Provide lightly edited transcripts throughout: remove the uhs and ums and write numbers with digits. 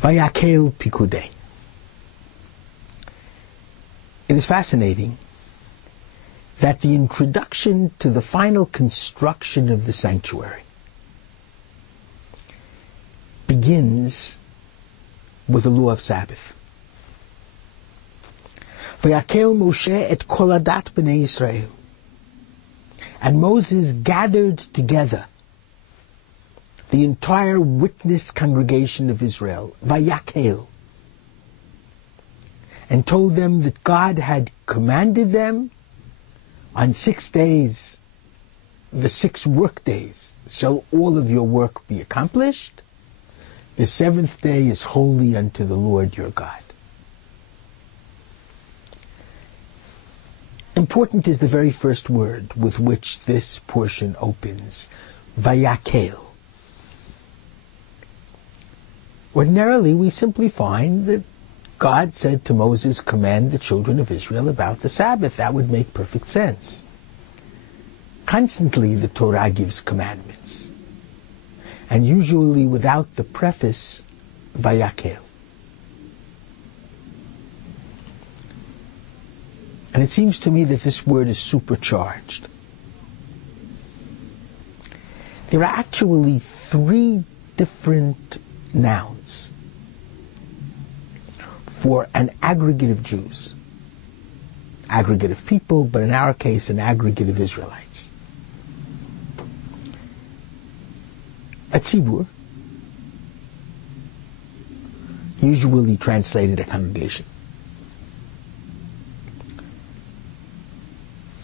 Vayak-el Perkudei. It is fascinating that the introduction to the final construction of the sanctuary begins with the law of Sabbath. Vayak-el Moshe et kol adat b'nei Yisrael. And Moses gathered together the entire witness congregation of Israel, Vayak-el, and told them that God had commanded them on 6 days, the 6 work days, shall all of your work be accomplished. The 7th day is holy unto the Lord your God. Important is the very first word with which this portion opens, Vayak-el. Ordinarily, we simply find that God said to Moses, command the children of Israel about the Sabbath. That would make perfect sense. Constantly, the Torah gives commandments, and usually without the preface, Vayak-el. And it seems to me that this word is supercharged. There are actually 3 different nouns for an aggregate of Jews. Aggregate of people, but in our case, an aggregate of Israelites. A tzibur, usually translated a congregation.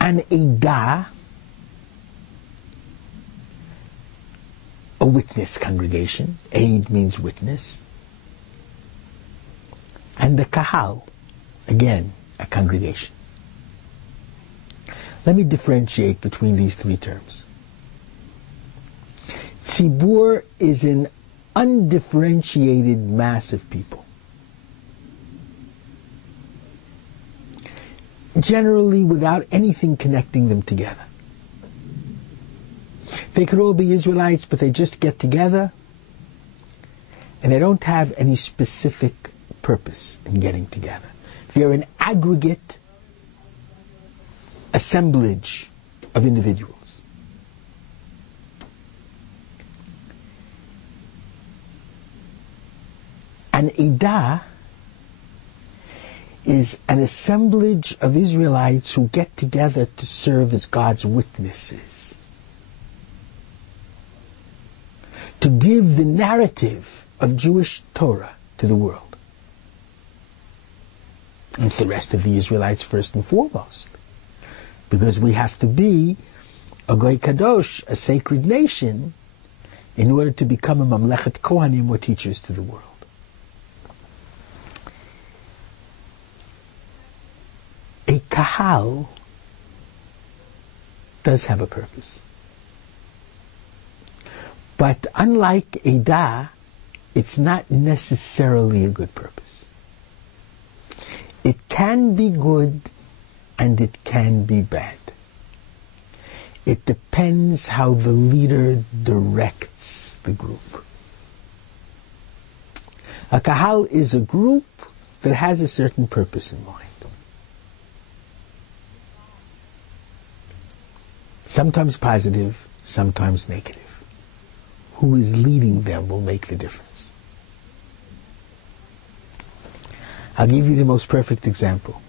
An edah, a witness congregation. Aid means witness. And the kahal, again, a congregation. Let me differentiate between these 3 terms. Tzibur is an undifferentiated mass of people. Generally without anything connecting them together. They could all be Israelites, but they just get together, and they don't have any specific purpose in getting together. They're an aggregate assemblage of individuals. An edah is an assemblage of Israelites who get together to serve as God's witnesses, to give the narrative of Jewish Torah to the world. And to the rest of the Israelites first and foremost, because we have to be a Goy Kadosh, a sacred nation, in order to become a Mamlechet Kohanim, or teachers to the world. A kahal does have a purpose. But unlike edah, it's not necessarily a good purpose. It can be good and it can be bad. It depends how the leader directs the group. A kahal is a group that has a certain purpose in mind. Sometimes positive, sometimes negative. Who is leading them will make the difference. I'll give you the most perfect example.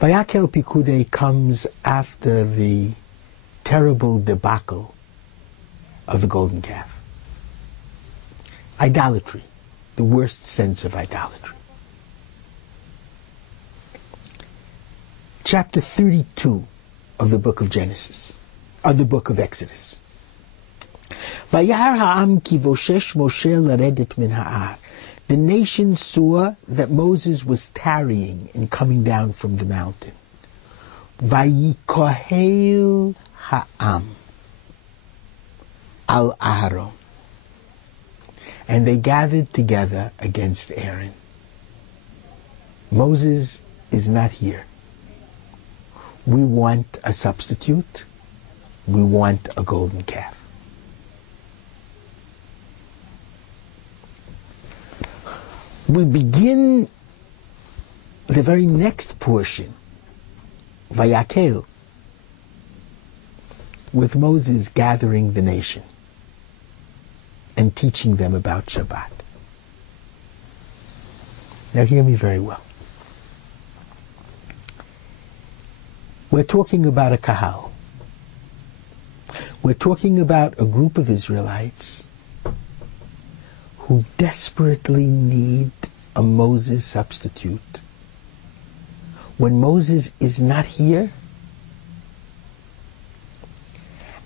Vayak-el Perkudei comes after the terrible debacle of the golden calf. Idolatry, the worst sense of idolatry. Chapter 32 of the book of Genesis, of the book of Exodus. Vayar ha'am ki voshesh Moshe laredet min ha'ar. The nation saw that Moses was tarrying and coming down from the mountain. Vayikohel ha'am al Aharon. And they gathered together against Aaron. Moses is not here. We want a substitute. We want a golden calf. we begin the very next portion, Vayak-el, with Moses gathering the nation and teaching them about Shabbat. Now hear me very well. We're talking about a kahal. We're talking about a group of Israelites who desperately need a Moses substitute. When Moses is not here,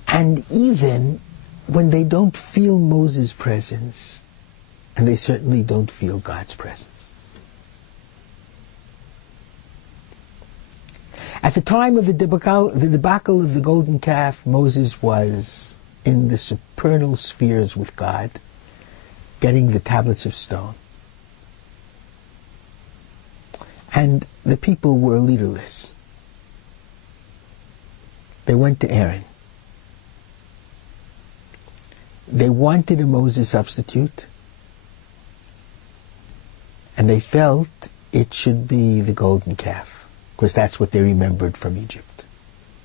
and even when they don't feel Moses' presence, and they certainly don't feel God's presence. At the time of the debacle of the golden calf, Moses was in the supernal spheres with God, getting the tablets of stone. And the people were leaderless. They went to Aaron. They wanted a Moses substitute, and they felt it should be the golden calf, because that's what they remembered from Egypt,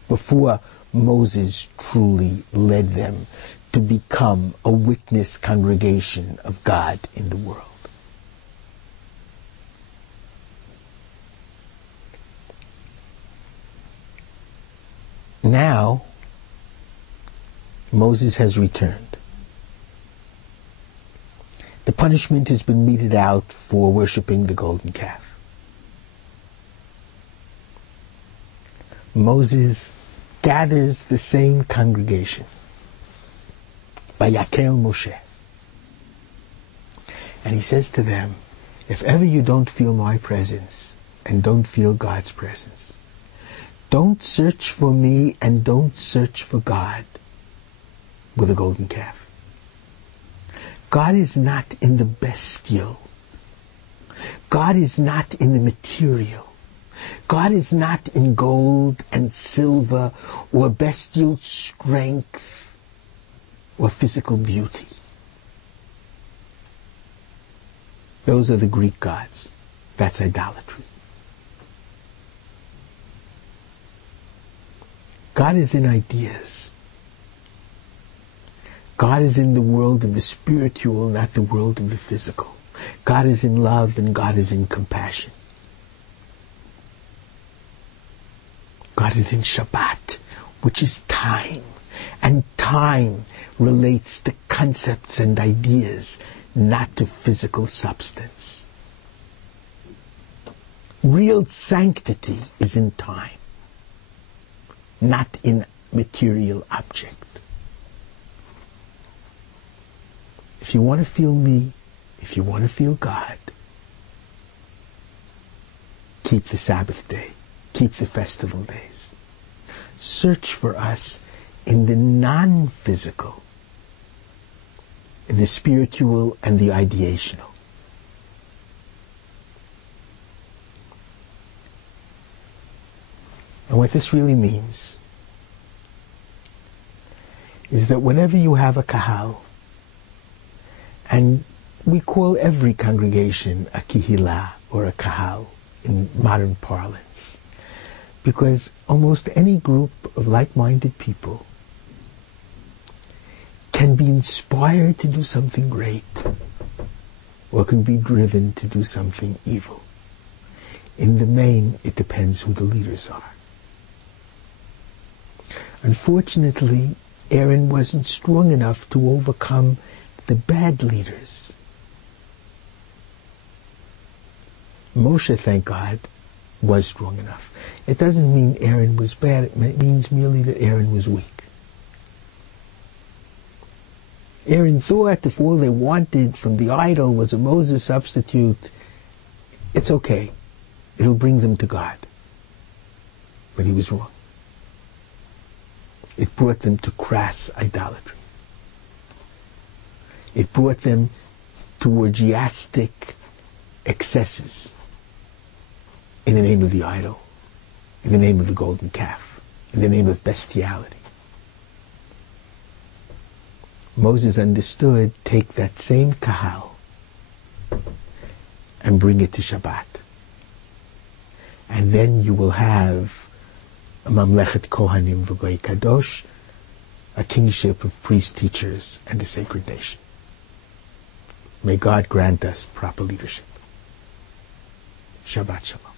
before Moses truly led them to become a witness congregation of God in the world. Now, Moses has returned. The punishment has been meted out for worshiping the golden calf. Moses gathers the same congregation, Vayak-el Moshe. And he says to them, if ever you don't feel my presence and don't feel God's presence, don't search for me and don't search for God with a golden calf. God is not in the bestial. God is not in the material. God is not in gold and silver or bestial strength or physical beauty. Those are the Greek gods. That's idolatry. God is in ideas. God is in the world of the spiritual, not the world of the physical. God is in love and God is in compassion. God is in Shabbat, which is time. And time relates to concepts and ideas, not to physical substance. Real sanctity is in time, not in material object. If you want to feel me, if you want to feel God, keep the Sabbath day, keep the festival days. Search for us in the non-physical, in the spiritual and the ideational. And what this really means is that whenever you have a kahal, and we call every congregation a kihila or a kahal in modern parlance, because almost any group of like-minded people can be inspired to do something great or can be driven to do something evil. In the main, it depends who the leaders are. Unfortunately, Aaron wasn't strong enough to overcome the bad leaders. Moshe, thank God, was strong enough. It doesn't mean Aaron was bad. It means merely that Aaron was weak. Aaron thought if all they wanted from the idol was a Moses substitute, it's okay. It'll bring them to God. But he was wrong. It brought them to crass idolatry. It brought them to orgiastic excesses in the name of the idol, in the name of the golden calf, in the name of bestiality. Moses understood, take that same kahal and bring it to Shabbat. And then you will have a Mamlechet Kohanim V'Goy Kadosh, a kingship of priests, teachers, and a sacred nation. May God grant us proper leadership. Shabbat Shalom.